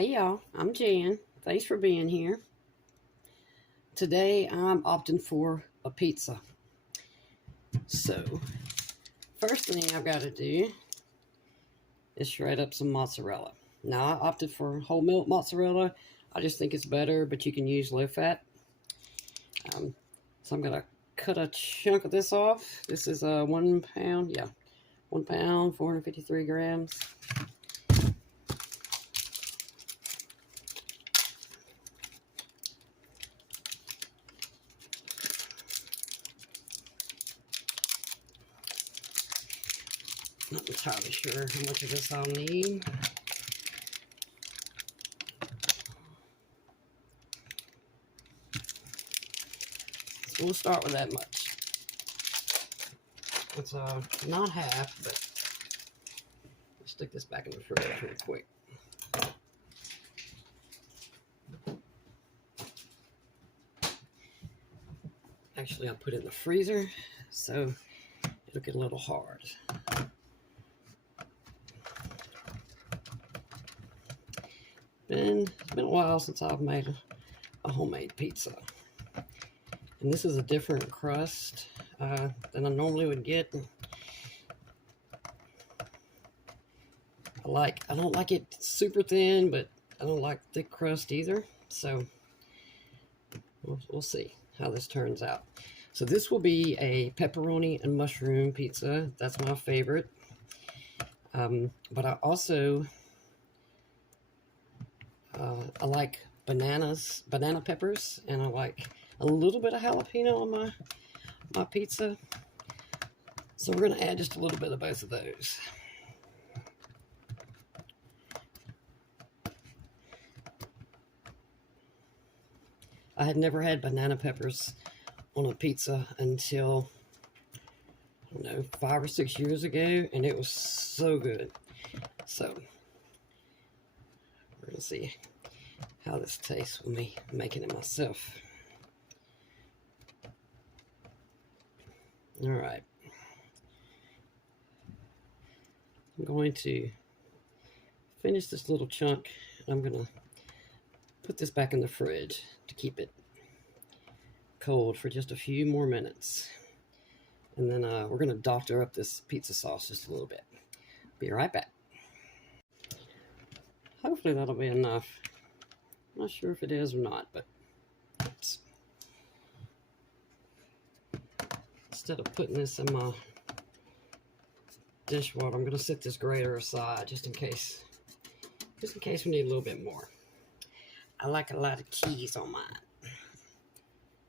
Hey y'all, I'm Jan. Thanks for being here. Today I'm opting for a pizza. So, first thing I've got to do is shred up some mozzarella. Now I opted for whole milk mozzarella. I just think it's better, but you can use low fat. So I'm going to cut a chunk of this off. This is 1 pound, 1 pound, 453 grams. Not entirely sure how much of this I'll need. So we'll start with that much. It's not half, but let's stick this back in the fridge real quick. Actually, I'll put it in the freezer, so it'll get a little hard. It's been a while since I've made a homemade pizza. And this is a different crust than I normally would get. I don't like it super thin, but I don't like thick crust either. So we'll see how this turns out. So this will be a pepperoni and mushroom pizza. That's my favorite. But I also I like banana peppers, and I like a little bit of jalapeno on my pizza. So we're going to add just a little bit of both of those. I had never had banana peppers on a pizza until, I don't know, 5 or 6 years ago, and it was so good. So we're going to see how this tastes with me making it myself. All right. I'm going to finish this little chunk, and I'm going to put this back in the fridge to keep it cold for just a few more minutes. And then we're going to doctor up this pizza sauce just a little bit. Be right back. Hopefully that'll be enough. I'm not sure if it is or not, but instead of putting this in my dishwater, I'm going to set this grater aside just in case we need a little bit more. I like a lot of cheese on mine.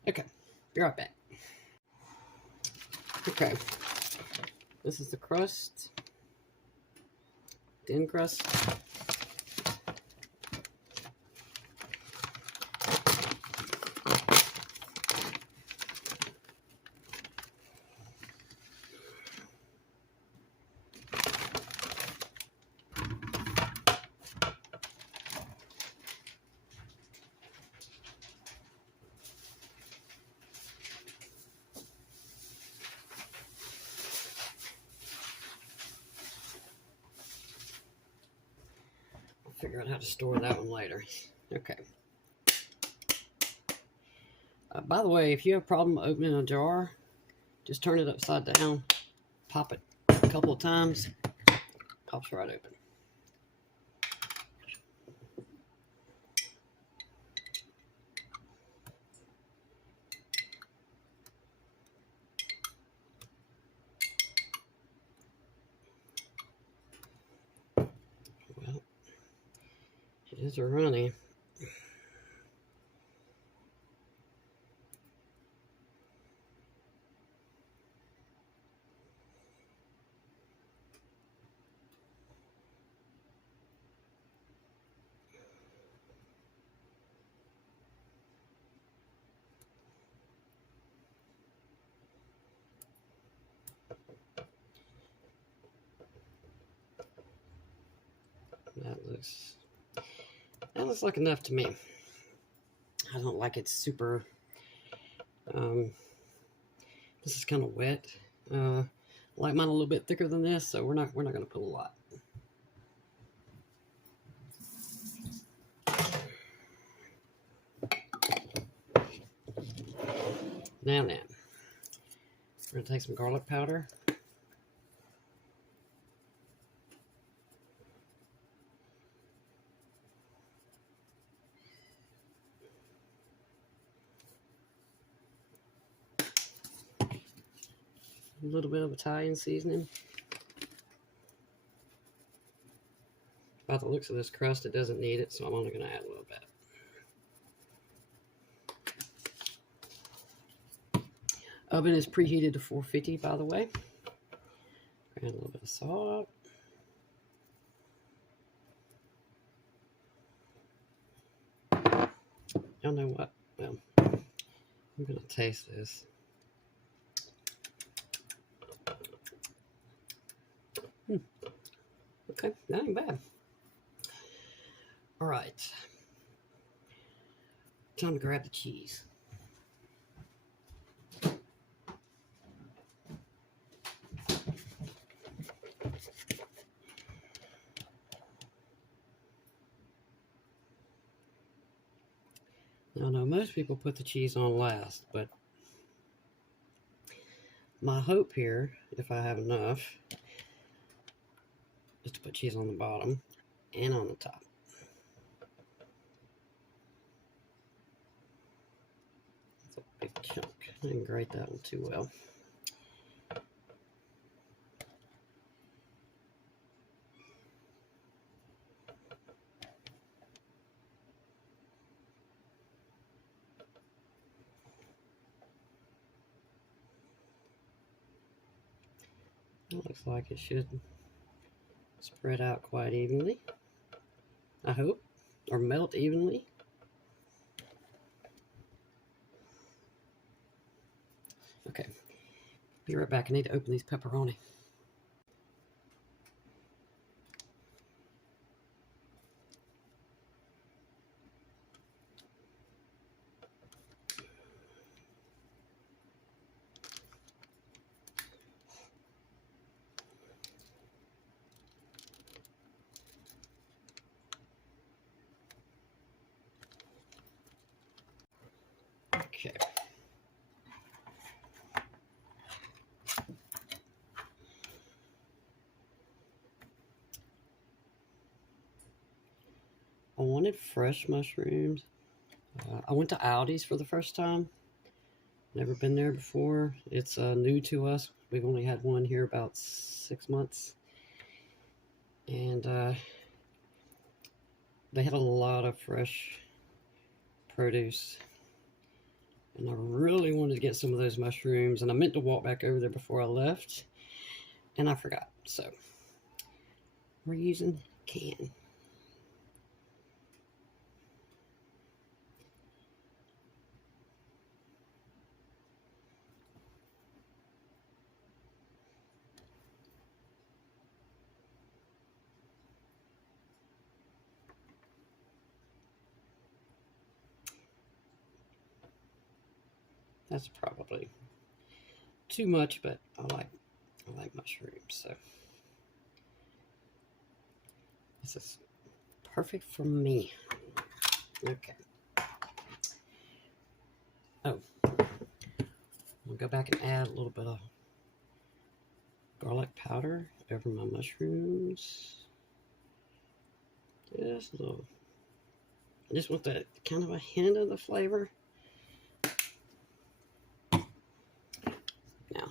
Okay, be right back. Okay, this is the crust, thin crust. Figure out how to store that one later. Okay. By the way, if you have a problem opening a jar, just turn it upside down, pop it a couple of times, pops right open. Well, it is a runny. That looks like enough to me. I don't like it super. This is kind of wet. I like mine a little bit thicker than this, so we're not going to put a lot. Now then, we're going to take some garlic powder. A little bit of Italian seasoning. By the looks of this crust, it doesn't need it, so I'm only going to add a little bit. Oven is preheated to 450, by the way. Add a little bit of salt. Y'all know what? Well, I'm going to taste this. Okay, that ain't bad. All right. Time to grab the cheese. Now, I know most people put the cheese on last, but my hope here, if I have enough, is to put cheese on the bottom and on the top. That's a big chunk. I didn't grate that one too well. It looks like it should spread out quite evenly, I hope, or melt evenly. Okay, be right back. I need to open these pepperoni. Okay. I wanted fresh mushrooms. I went to Aldi's for the first time. Never been there before. It's new to us. We've only had one here about 6 months. And they had a lot of fresh produce. And I really wanted to get some of those mushrooms. And I meant to walk back over there before I left. And I forgot. So we're using can. That's probably too much, but I like mushrooms, so this is perfect for me. Okay. Oh, I'll go back and add a little bit of garlic powder over my mushrooms. Just a little. I just want that kind of a hint of the flavor. Now,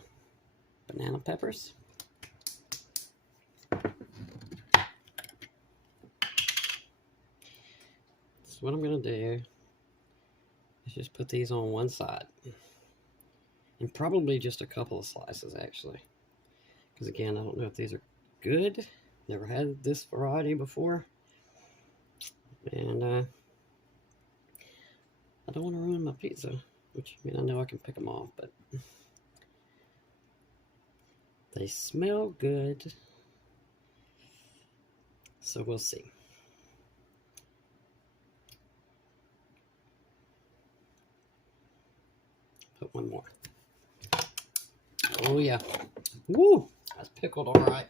banana peppers. So what I'm going to do is just put these on one side. And probably just a couple of slices, actually. Because again, I don't know if these are good. Never had this variety before. And I don't want to ruin my pizza. Which, I mean, I know I can pick them off, but they smell good. So we'll see. Put one more. Oh yeah. Woo! That's pickled all right.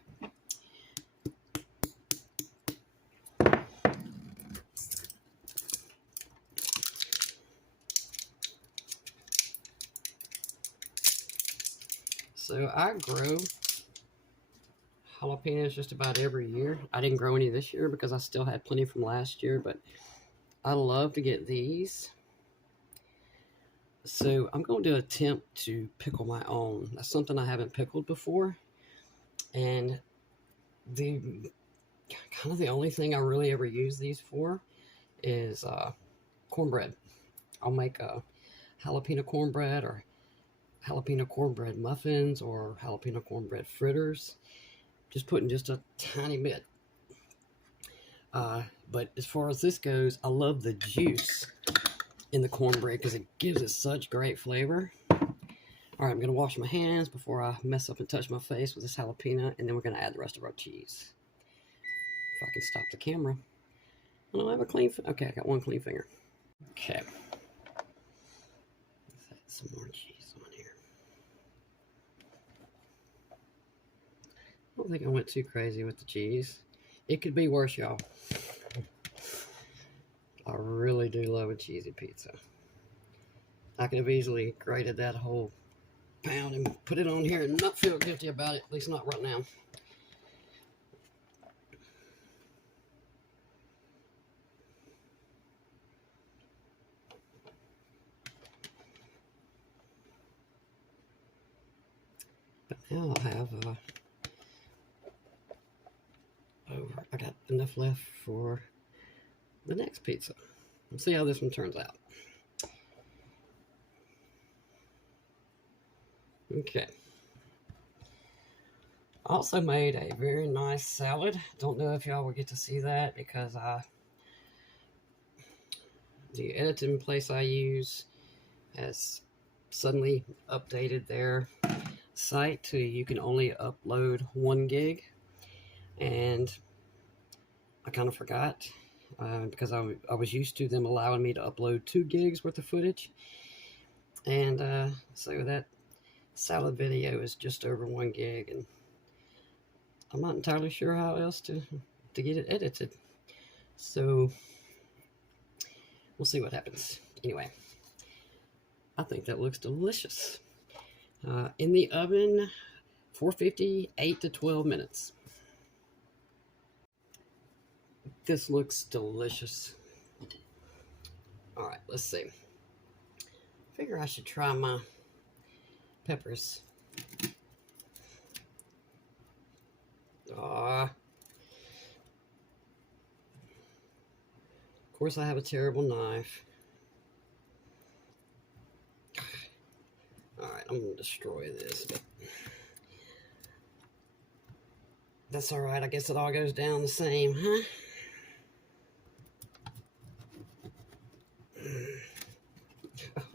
So I grow jalapenos just about every year. I didn't grow any this year because I still had plenty from last year, but I love to get these. So I'm going to attempt to pickle my own. That's something I haven't pickled before. And the kind of the only thing I really ever use these for is cornbread. I'll make a jalapeno cornbread or jalapeno cornbread muffins or jalapeno cornbread fritters. Just putting just a tiny bit. But as far as this goes, I love the juice in the cornbread because it gives it such great flavor. All right, I'm going to wash my hands before I mess up and touch my face with this jalapeno, and then we're going to add the rest of our cheese. If I can stop the camera. I don't have a clean okay, I got one clean finger. Okay. Let's add some more cheese on here. I don't think I went too crazy with the cheese. It could be worse, y'all. I really do love a cheesy pizza. I could have easily grated that whole pound and put it on here and not feel guilty about it, at least not right now. But now I'll have I got enough left for the next pizza. We'll see how this one turns out. Okay. I also made a very nice salad. Don't know if y'all will get to see that because the editing place I use has suddenly updated their site to you can only upload 1 gig, and I kind of forgot because I was used to them allowing me to upload 2 gigs worth of footage, and so that salad video is just over 1 gig, and I'm not entirely sure how else to get it edited, so we'll see what happens. Anyway, I think that looks delicious. In the oven, 450, 8 to 12 minutes. This looks delicious. All right, let's see. Figure I should try my peppers. Of course, I have a terrible knife. All right, I'm gonna destroy this, but that's all right. I guess it all goes down the same, huh?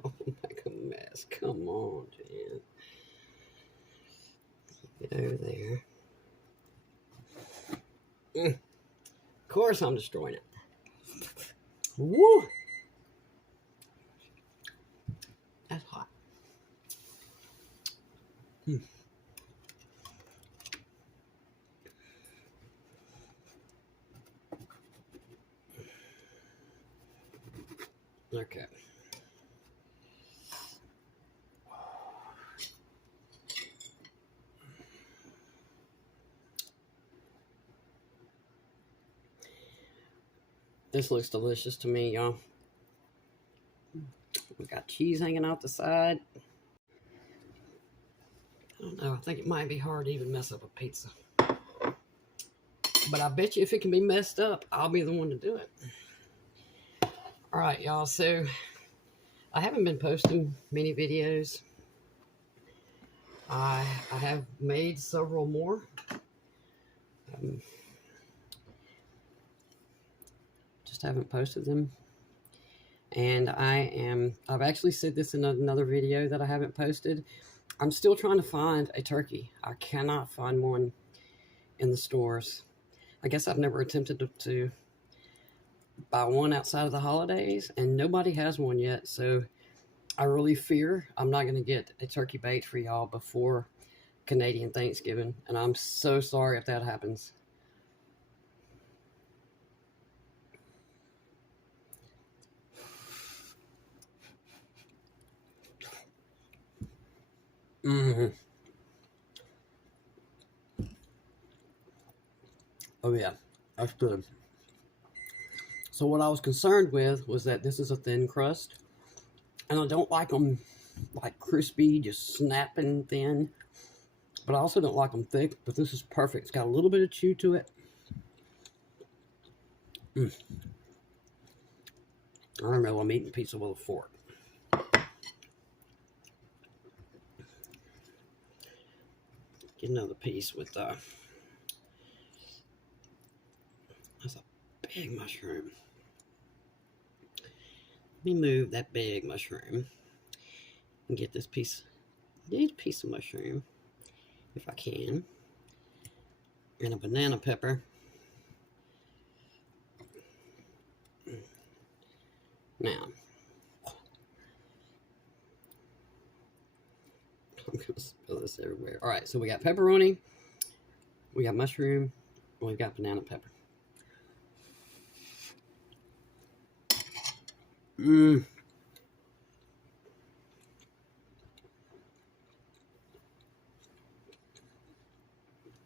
Oh, make a mess. Come on, Jan. Get over there. Of course I'm destroying it. Woo! That's hot. Okay. This looks delicious to me, y'all. We got cheese hanging out the side. I don't know. I think it might be hard to even mess up a pizza. But I bet you if it can be messed up, I'll be the one to do it. All right, y'all. So I haven't been posting many videos. I have made several more. Just haven't posted them. And I've actually said this in another video that I haven't posted. I'm still trying to find a turkey. I cannot find one in the stores. I guess I've never attempted to buy one outside of the holidays, and nobody has one yet. So I really fear I'm not going to get a turkey bait for y'all before Canadian Thanksgiving. And I'm so sorry if that happens. Oh yeah, that's good. So what I was concerned with was that this is a thin crust, and I don't like them like crispy, just snapping thin. But I also don't like them thick, but this is perfect. It's got a little bit of chew to it. I don't know, I'm eating pizza with a fork. Get another piece with, that's a big mushroom. Let me move that big mushroom and get this piece of mushroom, if I can, and a banana pepper. Now, I'm going to spill this everywhere. All right, so we got pepperoni, we got mushroom, and we've got banana pepper. Mmm.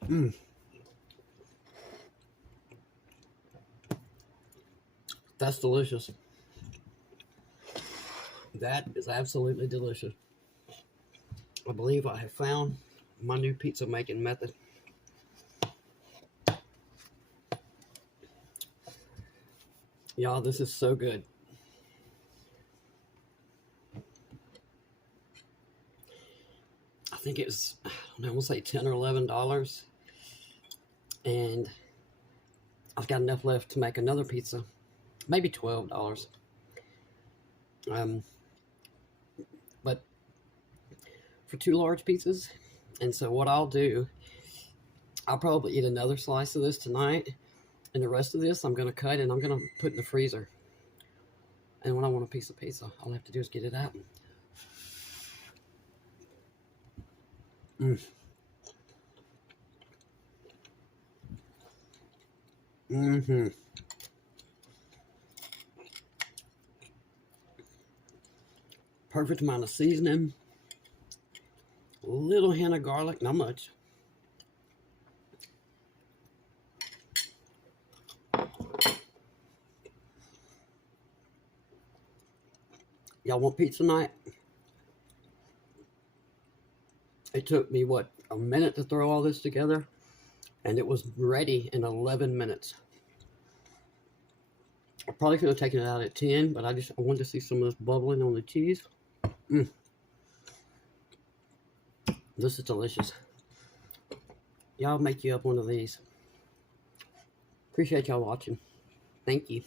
Mmm. That's delicious. That is absolutely delicious. I believe I have found my new pizza making method. Y'all, this is so good. I think it was, I don't know, I want to say $10 or $11. And I've got enough left to make another pizza. Maybe $12. But for 2 large pizzas. And so what I'll do, I'll probably eat another slice of this tonight. And the rest of this I'm going to cut and I'm going to put in the freezer. And when I want a piece of pizza, all I have to do is get it out. Perfect amount of seasoning. A little hint of garlic, not much. Y'all want pizza night? It took me, what, a minute to throw all this together? And it was ready in 11 minutes. I probably could have taken it out at 10, but I wanted to see some of this bubbling on the cheese. This is delicious. Y'all make you up one of these. Appreciate y'all watching. Thank you.